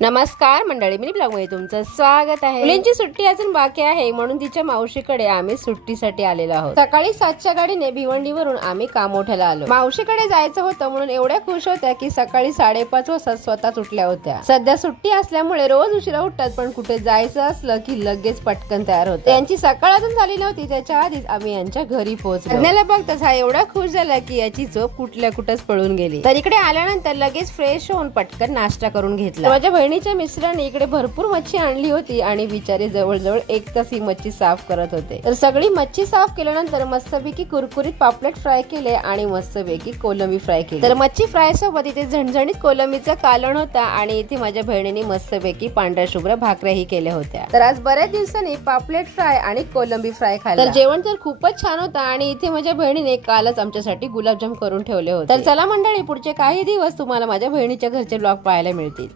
नमस्कार मंडळी, mini blog मध्ये तुमचं स्वागत आहे। मुलींची सुट्टी अजून बाकी आहे म्हणून तिच्या मावशीकडे आम्ही सुट्टीसाठी आलेलो आहोत। सकाळी 7च्या गाडीने भिवंडीवरून आम्ही कामोठ्याला आलो। मावशीकडे जायचं होतं म्हणून एवढ्या खुश होत्या की सकाळी 5:30 वाजता स्वतः उठल्या होत्या। सध्या सुट्टी असल्यामुळे रोज उशिरा उठतात, पण कुठे जायचं असलं की लगेच पटकन तयार होतात। त्यांची सकाळ अजून झाली नव्हती त्याच्या आधीच आम्ही यांच्या घरी पोहोचलो। अन्याला बघताच हा एवढा खुश झाला की याची झोप कुठल्या कुठंच पळून गेली। तर इकडे आल्यानंतर लगेच फ्रेश होऊन पटकन नाश्ता करून घेतला। माझ्या बहिणीच्या मिस्टरांनी इकडे भरपूर मच्छी आणली होती आणि बिचारे जवळजवळ 1 तास ही मच्छी साफ करत होते। तर सगळी मच्छी साफ केल्यानंतर मस्तपैकी कुरकुरीत पापलेट फ्राय केले आणि मस्तपैकी कोलंबी फ्राय केली। तर मच्छी फ्राय सोबत इथे झणझणीत कोलंबीचा कालवण होता आणि इथे माझ्या बहिणीने मस्तपैकी पांढऱ्या शुभ्र भाकऱ्याही केल्या होत्या। तर आज बऱ्याच दिवसांनी पापलेट फ्राय आणि कोलंबी फ्राय खाल्ला। तर जेवण तर खूपच छान होता आणि इथे माझ्या बहिणीने कालच आमच्यासाठी गुलाबजाम करून ठेवले होते। तर चला मंडळी, पुढचे काही दिवस तुम्हाला माझ्या बहिणीच्या घरचे ब्लॉग पाहायला मिळतील।